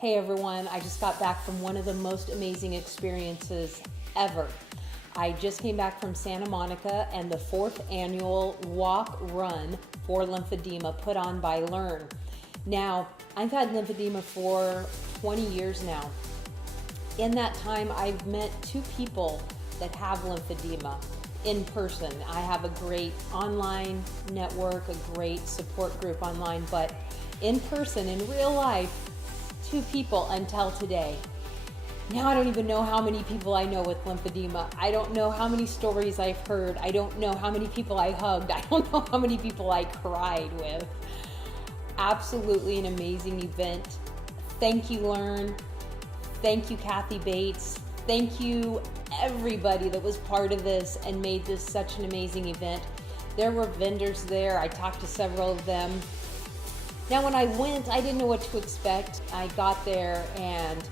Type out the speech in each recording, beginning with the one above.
Hey everyone, I just got back from one of the most amazing experiences ever. I just came back from Santa Monica and the 4th annual walk run for lymphedema put on by LE&RN. Now, I've had lymphedema for 20 years now. In that time, I've met 2 people that have lymphedema in person. I have a great online network, a great support group online, but in person, in real life, 2 people until today. Now I don't even know how many people I know with lymphedema. I don't know how many stories I've heard. I don't know how many people I hugged. I don't know how many people I cried with. Absolutely an amazing event. Thank you, LE&RN. Thank you, Kathy Bates. Thank you, everybody that was part of this and made this such an amazing event. There were vendors there. I talked to several of them. Now, when I went, I didn't know what to expect. I got there and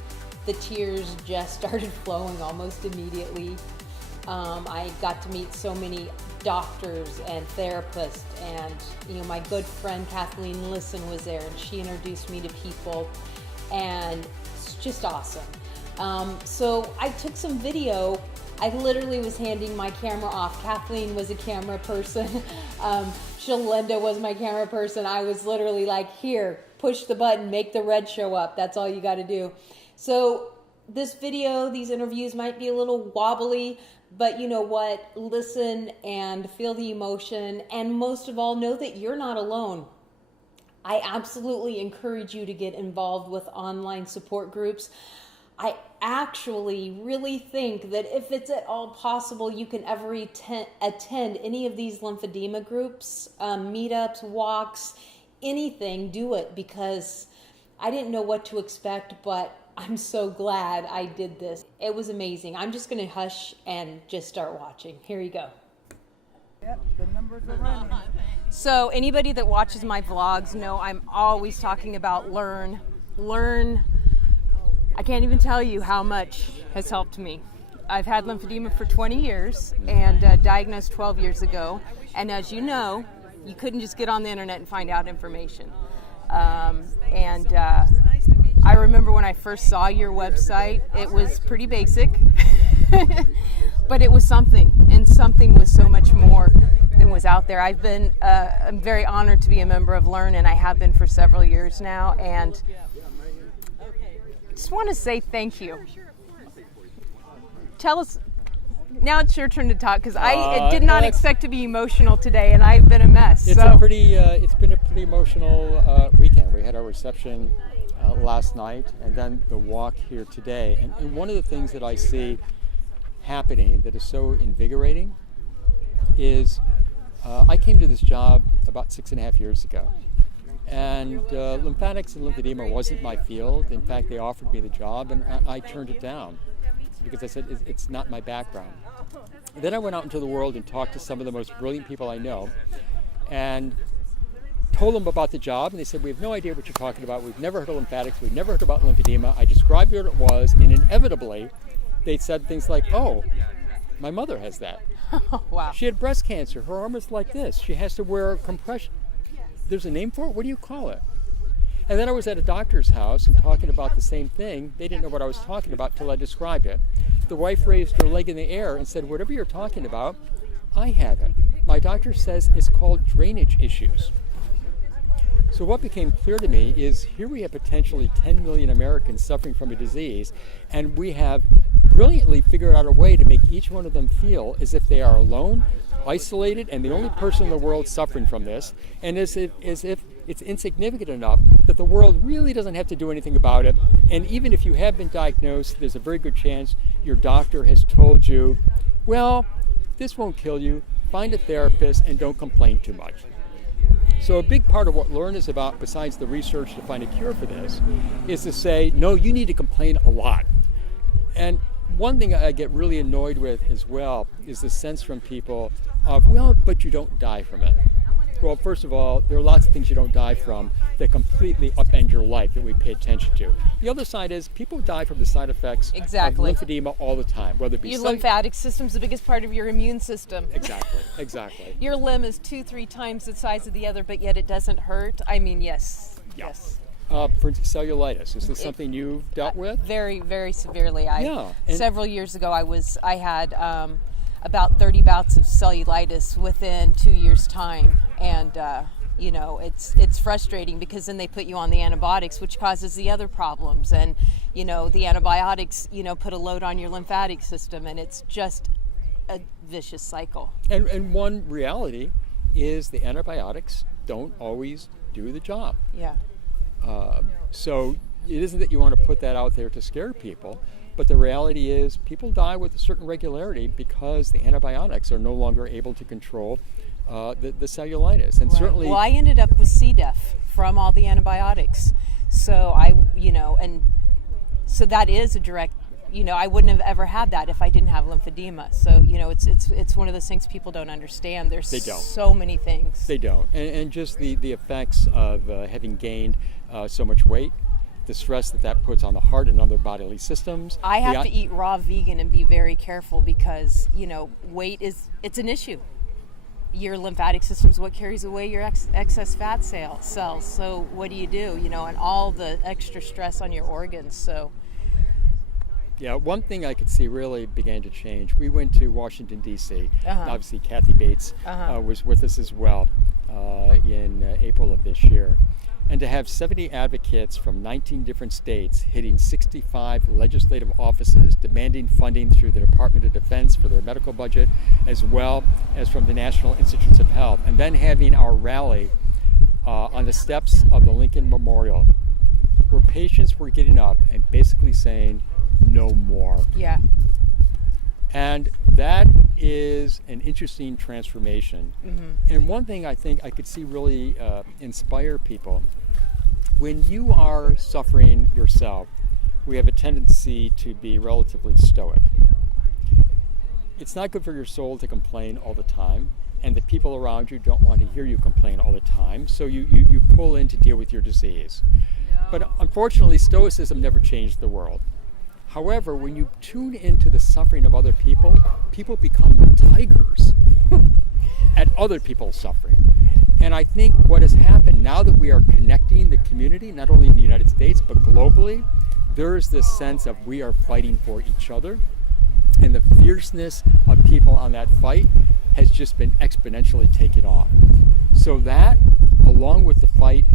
the tears just started flowing almost immediately. I got to meet so many doctors and therapists, and my good friend Kathleen Listen was there, and she introduced me to people, and it's just awesome. So I took some video. I literally was handing my camera off. Kathleen was a camera person. Shalinda was my camera person. I was literally like, here, push the button, make the red show up. That's all you got to do. So this video, these interviews might be a little wobbly, but you know what? Listen and feel the emotion, and most of all, know that you're not alone. I absolutely encourage you to get involved with online support groups. I actually really think that if it's at all possible, you can ever attend any of these lymphedema groups, meetups, walks, anything, do it, because I didn't know what to expect, but I'm so glad I did this. It was amazing. I'm just going to hush and just start watching. Here you go. Yep, the numbers are running. So anybody that watches my vlogs know I'm always talking about LE&RN. LE&RN, I can't even tell you how much has helped me. I've had lymphedema for 20 years and diagnosed 12 years ago. And as you know, you couldn't just get on the internet and find out information. I remember when I first saw your website, it was pretty basic, but it was something, and something was so much more than was out there. I'm very honored to be a member of LE&RN, and I have been for several years now, and just want to say thank you. Tell us, now it's your turn to talk, because I did not expect to be emotional today, and I've been a mess. It's been a pretty emotional weekend. We had our reception last night, and then the walk here today. And one of the things that I see happening that is so invigorating is I came to this job about 6.5 years ago. And lymphatics and lymphedema wasn't my field. In fact, they offered me the job, and I turned it down because I said it's not my background. Then I went out into the world and talked to some of the most brilliant people I know, and told them about the job, and they said, we have no idea what you're talking about. We've never heard of lymphatics. We've never heard about lymphedema. I described what it was, and inevitably, they said things like, oh, my mother has that. Wow. She had breast cancer. Her arm is like this. She has to wear compression. There's a name for it? What do you call it? And then I was at a doctor's house and talking about the same thing. They didn't know what I was talking about till I described it. The wife raised her leg in the air and said, whatever you're talking about, I have it. My doctor says it's called drainage issues. So what became clear to me is here we have potentially 10 million Americans suffering from a disease, and we have brilliantly figured out a way to make each one of them feel as if they are alone, isolated, and the only person in the world suffering from this, and as if it's insignificant enough that the world really doesn't have to do anything about it. And even if you have been diagnosed, there's a very good chance your doctor has told you, well, this won't kill you, find a therapist, and don't complain too much. So a big part of what LE&RN is about, besides the research to find a cure for this, is to say, no, you need to complain a lot. And one thing I get really annoyed with as well is the sense from people of, well, but you don't die from it. Well, first of all, there are lots of things you don't die from that completely upend your life that we pay attention to. The other side is people die from the side effects of lymphedema all the time, whether it be your lymphatic system's the biggest part of your immune system. Exactly. Your limb is 2-3 times the size of the other, but yet it doesn't hurt. I mean, yes. For cellulitis, is this something you've dealt with? Very, very severely. Yeah, and- Several years ago, I had about 30 bouts of cellulitis within 2 years' time, and it's frustrating because then they put you on the antibiotics, which causes the other problems, and the antibiotics put a load on your lymphatic system, and it's just a vicious cycle. And one reality is the antibiotics don't always do the job. Yeah. So it isn't that you want to put that out there to scare people, but the reality is people die with a certain regularity because the antibiotics are no longer able to control the cellulitis. And Right. certainly, Well, I ended up with C. diff from all the antibiotics. So so that is a direct, I wouldn't have ever had that if I didn't have lymphedema. So, it's one of those things people don't understand. There's They don't. so many things. they don't. And just the effects of having gained so much weight, the stress that puts on the heart and other bodily systems. I have to eat raw vegan and be very careful because, weight it's an issue. Your lymphatic system is what carries away your excess fat cells. So what do? And all the extra stress on your organs. So Yeah, one thing I could see really began to change. We went to Washington, D.C. Uh-huh. Obviously, Kathy Bates was with us as well in April of this year. And to have 70 advocates from 19 different states hitting 65 legislative offices demanding funding through the Department of Defense for their medical budget, as well as from the National Institutes of Health, and then having our rally on the steps of the Lincoln Memorial, where patients were getting up and basically saying, no more. yeah. And that is an interesting transformation. Mm-hmm. And one thing I think I could see really inspire people, when you are suffering yourself, we have a tendency to be relatively stoic. It's not good for your soul to complain all the time, and the people around you don't want to hear you complain all the time, so you pull in to deal with your disease. But unfortunately, stoicism never changed the world. However, when you tune into the suffering of other people, people become tigers at other people's suffering. And I think what has happened now that we are connecting the community, not only in the United States, but globally, there is this sense of we are fighting for each other. And the fierceness of people on that fight has just been exponentially taken off. So that, along with the fight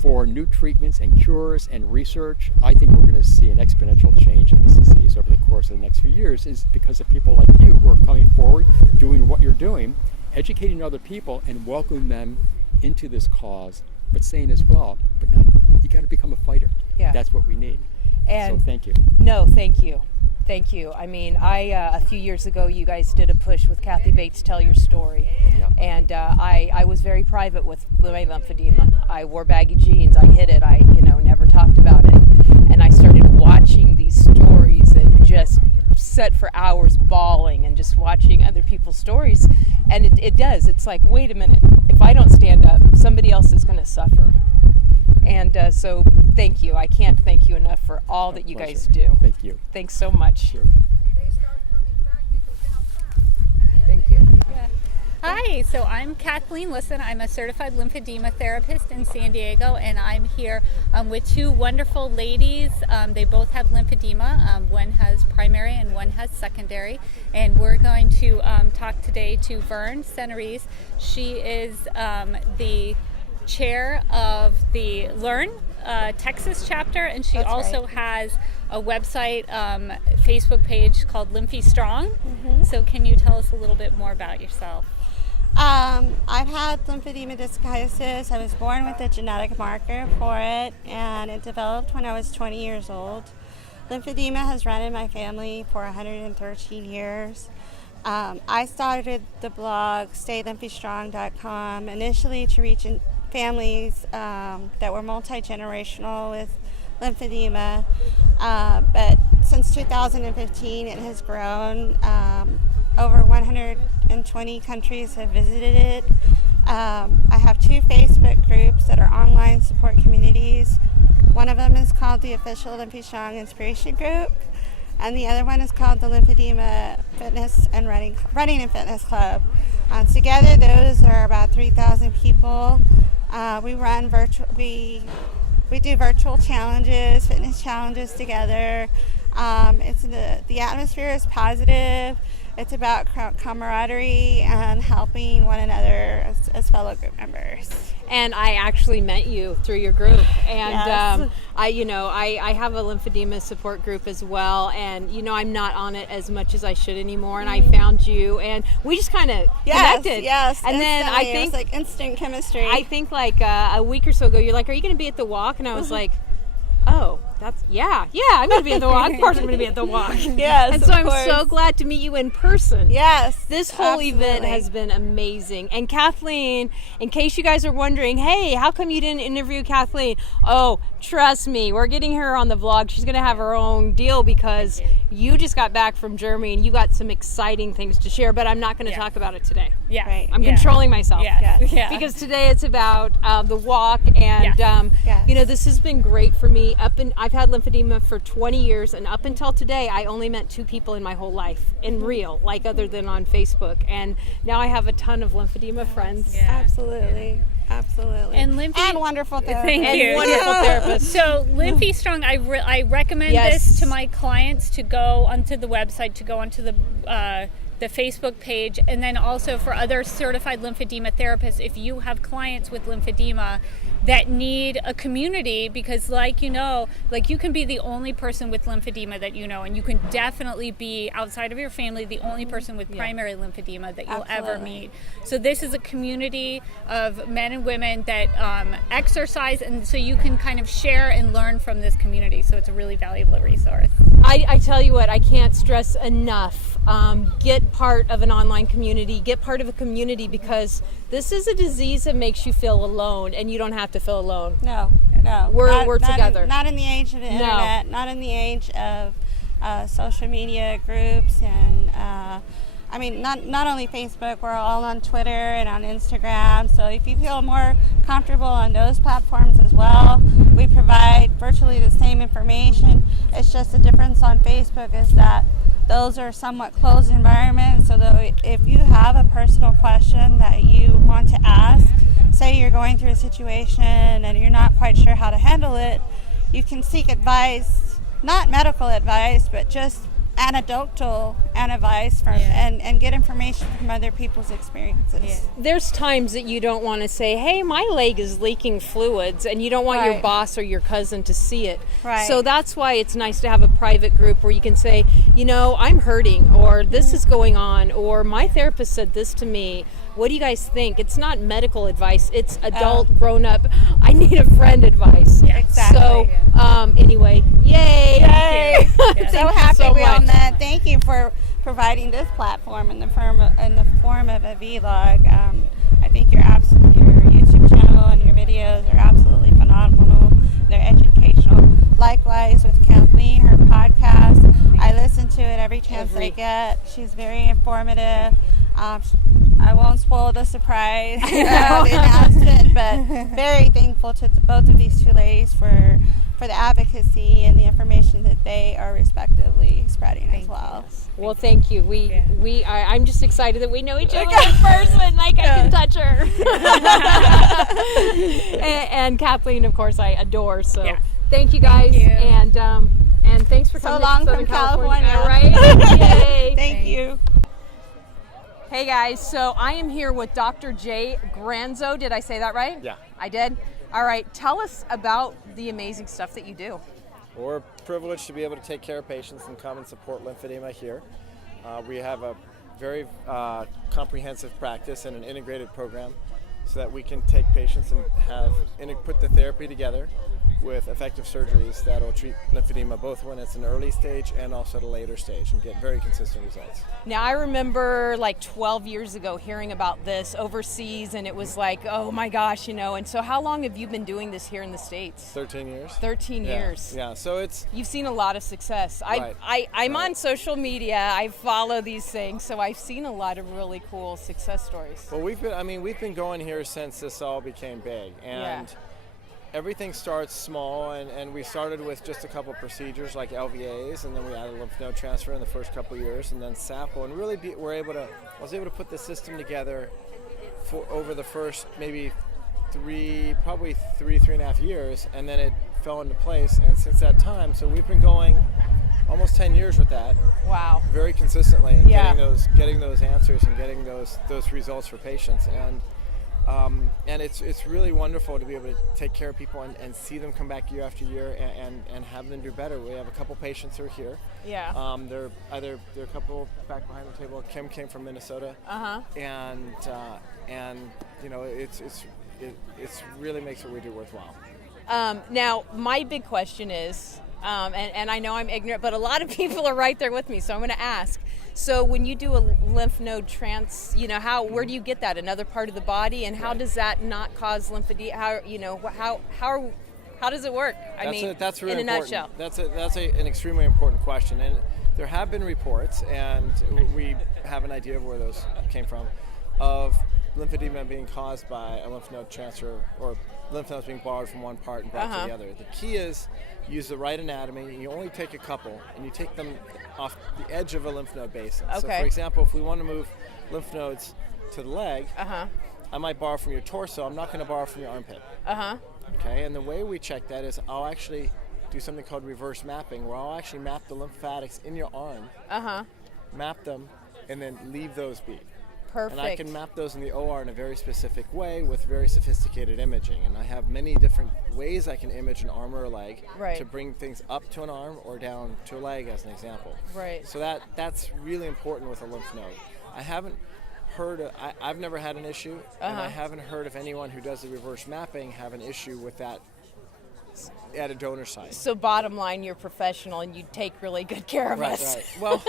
for new treatments and cures and research, I think we're going to see an exponential change in this disease over the course of the next few years, is because of people like you who are coming forward, doing what you're doing, educating other people and welcoming them into this cause, but saying as well, but now you got to become a fighter. Yeah. That's what we need. And so thank you. No, thank you. Thank you. I mean, a few years ago, you guys did a push with Kathy Bates, Tell Your Story. Yeah. And I was very private with my lymphedema. I wore baggy jeans. I hid it. I, never talked about it. And I started watching these stories and just sat for hours bawling and just watching other people's stories. And it does. It's like, wait a minute. If I don't stand up, somebody else is going to suffer. And so thank you. I can't thank you enough for all that you Pleasure. guys do. Thank you. Thanks so much. Sure. Thank you. Hi, so I'm Kathleen Lisson. I'm a certified lymphedema therapist in San Diego, and I'm here with two wonderful ladies. They both have lymphedema. One has primary and one has secondary. And we're going to talk today to Vern Centeries. She is the chair of the LE&RN Texas chapter, and she also has a website, Facebook page called Lymphy Strong. Mm-hmm. So can you tell us a little bit more about yourself? I've had lymphedema disciasis. I was born with a genetic marker for it, and it developed when I was 20 years old. Lymphedema has run in my family for 113 years. I started the blog StayLymphyStrong.com initially to reach families that were multi-generational with lymphedema, but since 2015 it has grown. Over 120 countries have visited it. I have two Facebook groups that are online support communities. One of them is called the Official Lymphy Strong Inspiration Group, and the other one is called the Lymphedema Fitness and Running and Fitness Club. Together, those are about 3,000 people. We We do virtual challenges, fitness challenges together. The atmosphere is positive. It's about camaraderie and helping one another as fellow group members. And I actually met you through your group, and Yes. I have a lymphedema support group as well, and I'm not on it as much as I should anymore. And I found you, and we just kind of connected. Yes, and then I instantly. It think was like instant chemistry. I think like a week or so ago, you're like, "Are you going to be at the walk?" And I was like, "Oh, that's I'm going to be at the walk. Of course, I'm going to be at the walk." Yes, and so of I'm course. so glad to meet you in person. Yes, This whole event absolutely. has been amazing. And Kathleen, in case you guys are wondering, hey, how come you didn't interview Kathleen? Oh, trust me, we're getting her on the vlog. She's going to have her own deal because you just got back from Germany and you got some exciting things to share, but I'm not going to talk about it today. Yeah. Right. I'm controlling myself. Yes. Yeah. Because today it's about the walk, and Yes. this has been great for me. I've had lymphedema for 20 years, and up until today, I only met 2 people in my whole life in real, like other than on Facebook. And now I have a ton of lymphedema friends. Yeah. Absolutely. And Lymphy, And wonderful therapists. Thank And you. wonderful therapists. So Lymphy Strong, I recommend Yes. this to my clients to go onto the website, to go onto the Facebook page, and then also for other certified lymphedema therapists, if you have clients with lymphedema that need a community, because like you can be the only person with lymphedema that and you can definitely be outside of your family the only person with primary lymphedema that you'll ever Absolutely. meet. So this is a community of men and women that exercise, and so you can kind of share and learn from this community. So it's a really valuable resource. I tell you what, I can't stress enough. Get part of an online community, get part of a community, because this is a disease that makes you feel alone, and you don't have to feel alone. No. We're together. Not in the age of the internet, not in the age of social media groups, and not only Facebook, we're all on Twitter and on Instagram. So if you feel more comfortable on those platforms as well, we provide virtually the same information. It's just the difference on Facebook is that those are somewhat closed environments, so that if you have a personal question that you want to ask, say you're going through a situation and you're not quite sure how to handle it, you can seek advice, not medical advice, but just anecdotal advice from and get information from other people's experiences. Yeah. There's times that you don't want to say, hey, my leg is leaking fluids, and you don't want your Right. boss or your cousin to see it. Right. So that's why it's nice to have a private group where you can say, I'm hurting, or this is going on, or my therapist said this to me. What do you guys think? It's not medical advice. It's adult, grown-up, I need a friend advice. Yeah. Exactly. So anyway, yay. Yay! Yeah. So Thank you happy so we all much. met. Thank you for providing this platform in the form of a vlog. I think your YouTube channel and your videos are absolutely phenomenal. They're educational. Likewise with Kathleen, her podcast. I listen to it every chance I get. She's very informative. I won't spoil the surprise, the announcement, but very thankful to both of these 2 ladies for the advocacy and the information that they are respectively spreading as well. Well, thank you. I'm just excited that we know each other in person. Like I can touch her. and Kathleen, of course, I adore. So thank you guys, you. and thanks for So coming long to Southern from California. California. All right? Yay. Thank you. Hey guys, so I am here with Dr. Jay Granzo. Did I say that right? Yeah. I did? All right, tell us about the amazing stuff that you do. We're privileged to be able to take care of patients and come and support lymphedema here. We have a very comprehensive practice and an integrated program so that we can take patients and put the therapy together with effective surgeries that will treat lymphedema both when it's an early stage and also at a later stage and get very consistent results. Now, I remember like 12 years ago hearing about this overseas, and it was like, oh my gosh, and so how long have you been doing this here in the States? 13 years. 13 years. Yeah, so it's... You've seen a lot of success. Right. I'm on social media. I follow these things, so I've seen a lot of really cool success stories. Well, we've been going here since this all became big, and everything starts small, and we started with just a couple procedures like LVAs, and then we added lymph node transfer in the first couple of years, and then SAPL, and really I was able to put the system together for over the first maybe probably 3.5 years, and then it fell into place. And since that time, so we've been going almost 10 years with that. Wow. Very consistently, and Yeah. getting those answers and getting those results for patients. And it's really wonderful to be able to take care of people and see them come back year after year and have them do better. We have a couple patients who are here. Yeah. They're a couple back behind the table. Kim came from Minnesota. And it's really makes what we do worthwhile. Now, my big question is, and I know I'm ignorant, but a lot of people are right there with me, so I'm going to ask. So when you do a lymph node where do you get that? Another part of the body, and how does that not cause lymphedema? How does it work? That's really in a important. nutshell. That's an extremely important question, and there have been reports, and we have an idea of where those came from, of lymphedema being caused by a lymph node transfer, or lymph nodes being borrowed from one part and brought to the other. The key is use the right anatomy. You only take a couple, and you take them off the edge of a lymph node basin. Okay. So, for example, if we want to move lymph nodes to the leg, I might borrow from your torso. I'm not going to borrow from your armpit. Okay, and the way we check that is I'll actually do something called reverse mapping, where I'll actually map the lymphatics in your arm, map them, and then leave those be. Perfect. And I can map those in the OR in a very specific way with very sophisticated imaging. And I have many different ways I can image an arm or a leg to bring things up to an arm or down to a leg, as an example. Right. So that's really important with a lymph node. I haven't heard, I've never had an issue, and I haven't heard of anyone who does the reverse mapping have an issue with that at a donor site. So bottom line, you're professional and you take really good care of us. Right. Well,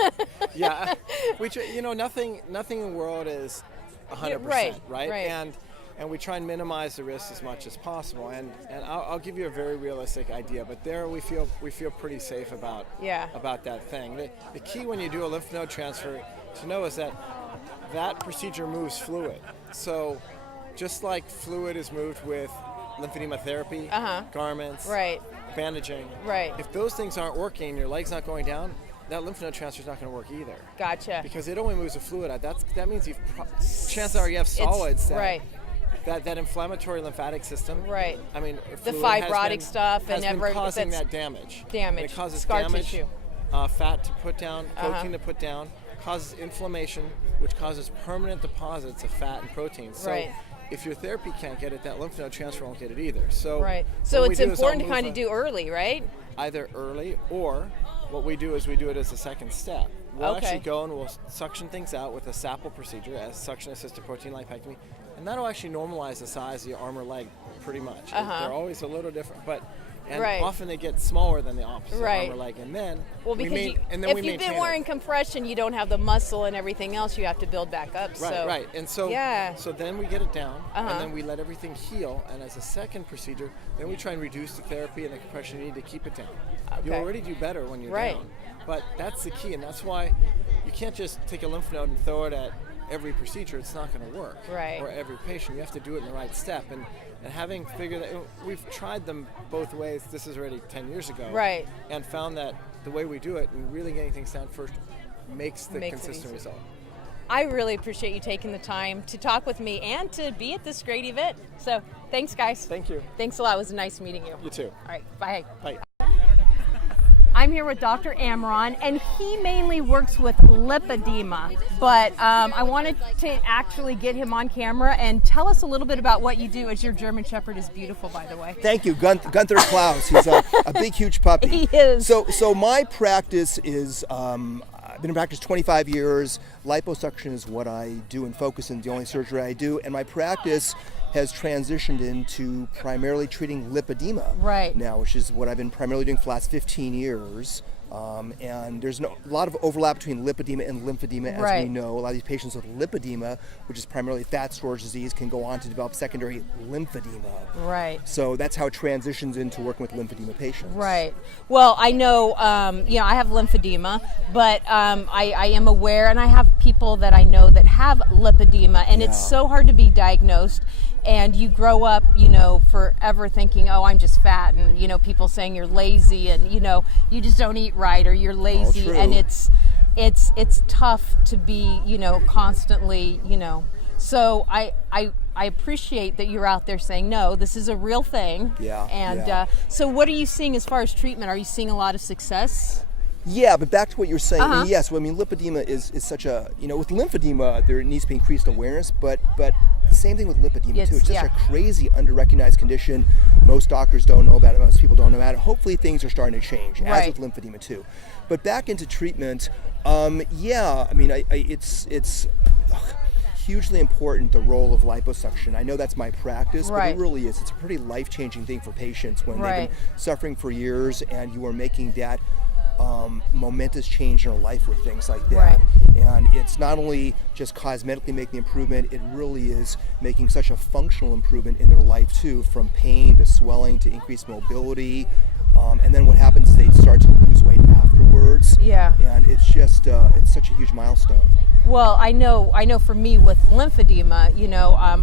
yeah. Nothing in the world is 100%, right? And we try and minimize the risks as much as possible. And I'll give you a very realistic idea, but there we feel pretty safe about that thing. The key when you do a lymph node transfer to know is that procedure moves fluid. So just like fluid is moved with lymphedema therapy, garments, bandaging. If those things aren't working and your leg's not going down, that lymph node transfer is not going to work either. Gotcha. Because it only moves the fluid out. That means chances are you have solids that inflammatory lymphatic system. Right. I mean, the fibrotic stuff has and been causing that damage. Damage. It causes scar damage, tissue. Fat to put down, protein to put down, causes inflammation, which causes permanent deposits of fat and protein. So if your therapy can't get it, that lymph node transfer won't get it either. So So it's important to kind of do early, right? Either early, or what we do is we do it as a second step. We'll actually go and we'll suction things out with a SAPL procedure, as suction-assisted protein lipectomy, and that'll actually normalize the size of your arm or leg pretty much. They're always a little different, but often they get smaller than the opposite arm or leg, and then if you've been wearing compression, you don't have the muscle and everything else you have to build back up. Right. And so then we get it down, and then we let everything heal, and as a second procedure, then we try and reduce the therapy and the compression you need to keep it down. You already do better when you're down, but that's the key, and that's why you can't just take a lymph node and throw it at every procedure. It's not going to work. Or every patient. You have to do it in the right step, and having figured that, we've tried them both ways. This is already 10 years ago. And found that the way we do it and really getting things down first makes the consistent result. I really appreciate you taking the time to talk with me and to be at this great event. So thanks, guys. Thank you. Thanks a lot. It was nice meeting you. You too. All right. Bye. Bye. I'm here with Dr. Amron, and he mainly works with lymphedema, but I wanted to actually get him on camera and tell us a little bit about what you do, as your German Shepherd is beautiful, by the way. Thank you, Gunther Klaus. He's a big, huge puppy. He is. So my practice is, I've been in practice 25 years. Liposuction is what I do and focus on, the only surgery I do, and my practice has transitioned into primarily treating lymphedema now, which is what I've been primarily doing for the last 15 years. And there's a lot of overlap between lipedema and lymphedema, as we know. A lot of these patients with lipedema, which is primarily fat storage disease, can go on to develop secondary lymphedema. So that's how it transitions into working with lymphedema patients. Well, I know, I have lymphedema, but I am aware, and I have people that I know that have lipedema, and it's so hard to be diagnosed. And you grow up, forever thinking, oh, I'm just fat, and, people saying you're lazy, and, you just don't eat right, or you're lazy, and it's tough to be, constantly, So I appreciate that you're out there saying, no, this is a real thing. Yeah, And yeah. So what are you seeing as far as treatment? Are you seeing a lot of success? Yeah, but back to what you're saying. Uh-huh. Yes, well, I mean, lymphedema is such a, with lymphedema, there needs to be increased awareness, but the same thing with lipedema too. It's just a crazy under-recognized condition. Most doctors don't know about it, most people don't know about it. Hopefully things are starting to change, as with lymphedema too. But back into treatment, yeah, I mean, it's hugely important, the role of liposuction. I know that's my practice, but it really is. It's a pretty life-changing thing for patients when they've been suffering for years and you are making that momentous change in our life with things like that. And it's not only just cosmetically making the improvement, it really is making such a functional improvement in their life too, from pain to swelling to increased mobility. And then what happens is they start to lose weight afterwards. Yeah. And it's just, it's such a huge milestone. Well, I know for me with lymphedema,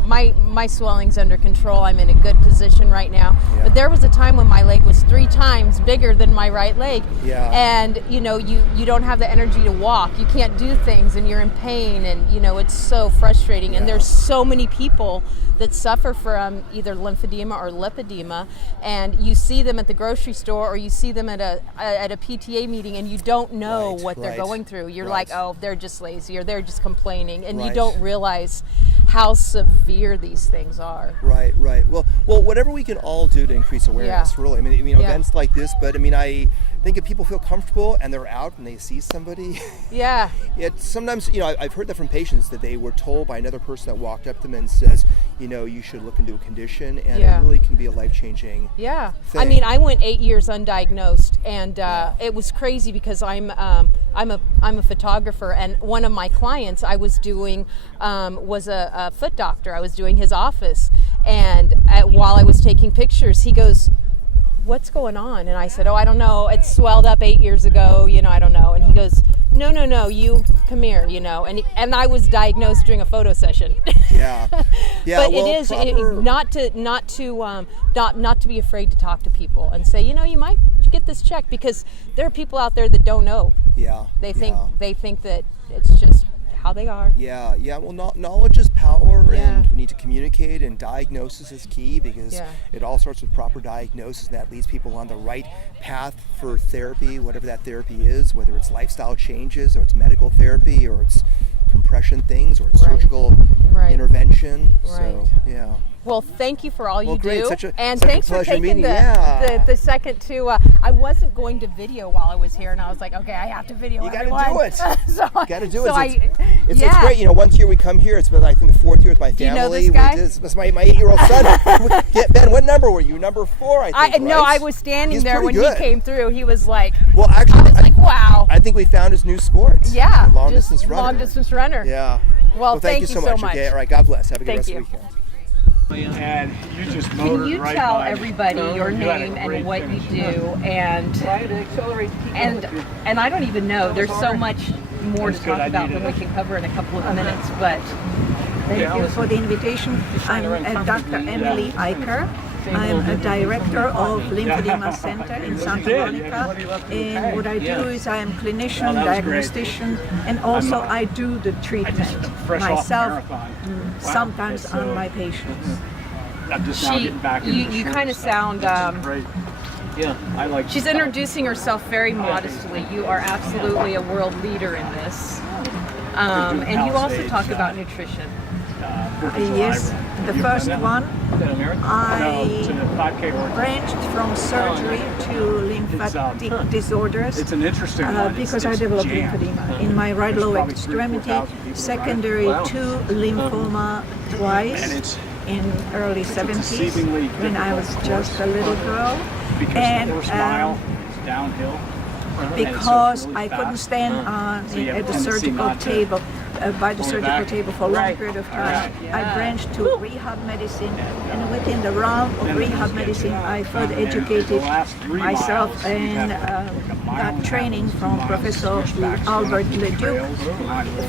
my swelling's under control. I'm in a good position right now. Yeah. But there was a time when my leg was 3 times bigger than my right leg. Yeah. And, you don't have the energy to walk. You can't do things and you're in pain and, it's so frustrating. And there's so many people that suffer from either lymphedema or lipedema, and you see them at the grocery store or you see them at a PTA meeting and you don't know what they're going through. You're like, oh, they're just lazy or they're just complaining, and you don't realize how severe these things are. Right. Well, whatever we can all do to increase awareness, really. I mean, events like this, but I mean, I think if people feel comfortable and they're out and they see somebody, it's sometimes, I've heard that from patients that they were told by another person that walked up to them and says, you should look into a condition, and it really can be a life-changing thing. I mean, I went 8 years undiagnosed, and it was crazy because I'm a photographer, and one of my clients I was doing was a foot doctor. I was doing his office, and while I was taking pictures, he goes, "What's going on?" And I said, "Oh, I don't know. It swelled up 8 years ago. I don't know." And he goes, No, you come here. And I was diagnosed during a photo session. Yeah. But it is not to be afraid to talk to people and say, you might get this checked, because there are people out there that don't know. Yeah. They think that it's just how they are. Yeah. Well, knowledge is power, and we need to communicate, and diagnosis is key, because it all starts with proper diagnosis, and that leads people on the right path for therapy, whatever that therapy is, whether it's lifestyle changes or it's medical therapy or it's compression things or it's surgical intervention. So, yeah. Well, thank you for all you great. do, and thanks for taking the second to. I wasn't going to video while I was here, and I was like, okay, I have to video. You got to do it. You got to do it. It's great. Once year we come here. It's been, I think, the 4th year with my family. Do you know this guy? That's my 8-year-old son. Ben, what number were you? Number 4, I think. No, I was standing there when he came through. He was like, well, actually, I was like, wow. I think we found his new sport. Yeah, long distance runner. Long distance runner. Yeah. Well, thank you so much. Okay, all right. God bless. Have a good rest of the weekend. And you just Can you tell everybody your name and what you do, and I don't even know, there's so much more to talk about than we can cover in a couple of minutes, but thank you for the invitation. I'm Dr. Emily Eicher. I'm a director of Lymphedema Center in Santa Monica, and what I do is I am clinician, diagnostician, and also I do the treatment myself, sometimes on my patients. I'm just now getting back into you kind of sound, she's introducing herself very modestly. You are absolutely a world leader in this. And you also talk about nutrition. Yes, the first one, I branched from surgery to lymphatic disorders. It's an interesting one. Because I developed lymphedema in my right lower extremity, secondary to lymphoma twice in early 70s when I was just a little girl. And downhill. Because I couldn't stand at the surgical table, by the surgical table for a long period of time, I branched to rehab medicine, and within the realm of rehab medicine, I further educated myself and got training from Professor Albert Leduc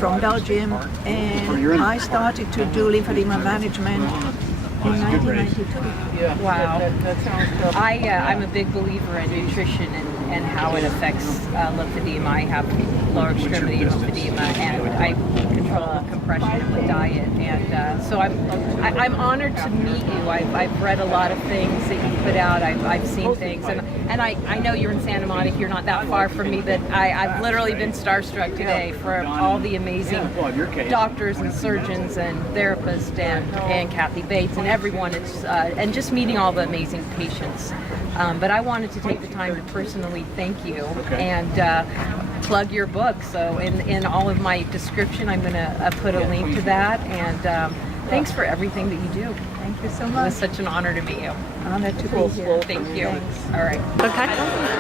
from Belgium, and I started to do lymphedema management in 1992. Wow. I'm a big believer in nutrition and how it affects lymphedema. I have lower extremity lymphedema, and I control with compression and with diet. And so I'm honored to meet you. I've read a lot of things that you put out. I've seen things, and I know you're in Santa Monica. You're not that far from me, but I've literally been starstruck today for all the amazing doctors and surgeons and therapists and Kathy Bates and everyone. It's and just meeting all the amazing patients. But I wanted to take the time to personally thank you and plug your book. So in all of my description, I'm going to put a link to that. And thanks for everything that you do. Thank you so It much. was such an honor to meet you. Honored to be here. Thank you. All right. Okay.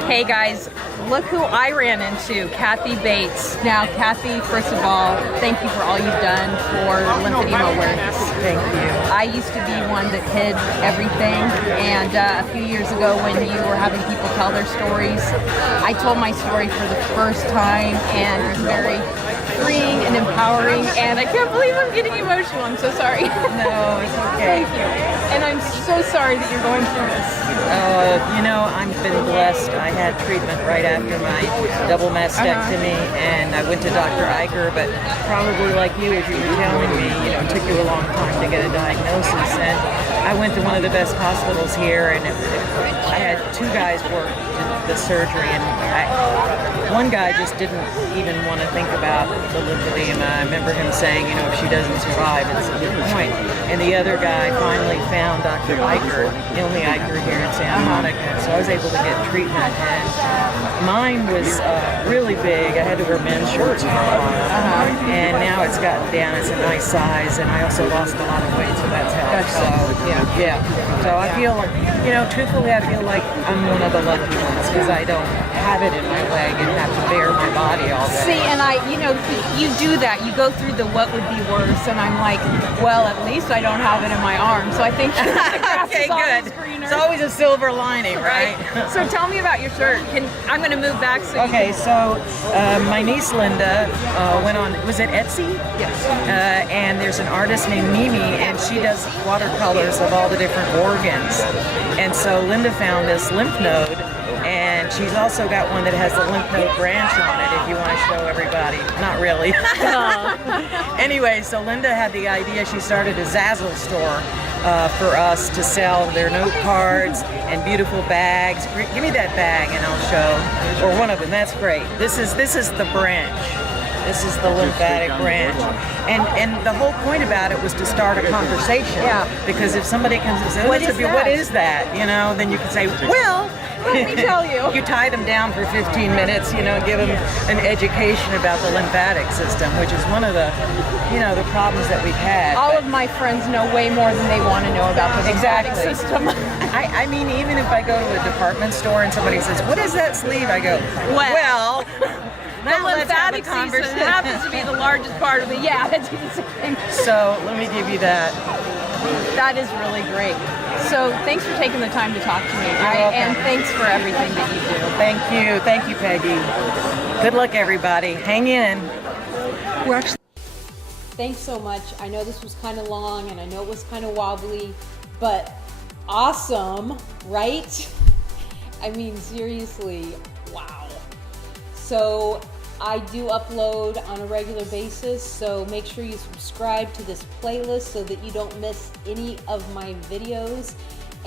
Hey guys, look who I ran into, Kathy Bates. Now, Kathy, first of all, thank you for all you've done for lymphedema awareness. Thank you. I used to be one that hid everything, and a few years ago when you were having people tell their stories, I told my story for the first time, and it's very freeing and empowering, and I can't believe I'm getting emotional. I'm so sorry. No, it's okay. Thank you. And I'm so sorry that you're going through this. You know, I've been blessed. I had treatment right after my double mastectomy, and I went to Dr. Iger, but probably like you, as you were telling me, you know, it took you a long time to get a diagnosis. And I went to one of the best hospitals here, and I had two guys work the surgery, and one guy just didn't even want to think about the lymphedema. I remember him saying, you know, if she doesn't survive, it's a good point. And the other guy finally found Dr. Iger, the only Iger here in Santa Monica, so I was able to get treatment. And mine was really big. I had to wear men's shorts for a while, and now it's gotten down. It's a nice size, and I also lost a lot of weight, so that's helped. So yeah. So I feel like, you know, truthfully, I feel like I'm one of the lucky ones because I don't have it in my leg and have to bear my body all day. See, and you do that. You go through the what would be worse, and I'm like, well, at least I don't have it in my arm. So I think the grass Okay, is always good. greener. It's always a silver lining, right? So tell me about your shirt. I'm going to move back. So Okay, so my niece Linda went on, was it Etsy? Yes. And there's an artist named Mimi, and she does watercolors of all the different organs. And so Linda found this lymph node, and she's also got one that has the lymph node branch on it, if you want to show everybody. Not really. Anyway, so Linda had the idea, she started a Zazzle store for us to sell their note cards and beautiful bags. Give me that bag and I'll show, or one of them, that's great. This is the branch. This is the lymphatic branch. And the whole point about it was to start a conversation. Yeah. Because if somebody comes and says, What is that? You know, then you can say, well, let me tell you. You tie them down for 15 minutes, you know, give them an education about the lymphatic system, which is one of the, you know, the problems that we've had. All of my friends know way more than they want to know about the lymphatic system. I mean, even if I go to a department store and somebody says, what is that sleeve? I go, well the lymphatic system happens to be the largest part of it. Yeah, that's insane. So let me give you that. That is really great. So thanks for taking the time to talk to me. And thanks for everything that you do. Thank you, Peggy. Good luck, everybody. Hang in. Thanks so much. I know this was kind of long and I know it was kind of wobbly, but awesome, right? I mean, seriously, wow. So I do upload on a regular basis, so make sure you subscribe to this playlist so that you don't miss any of my videos.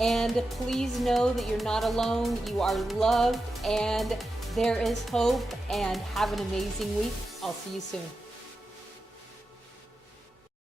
And please know that you're not alone, you are loved, and there is hope, and have an amazing week. I'll see you soon.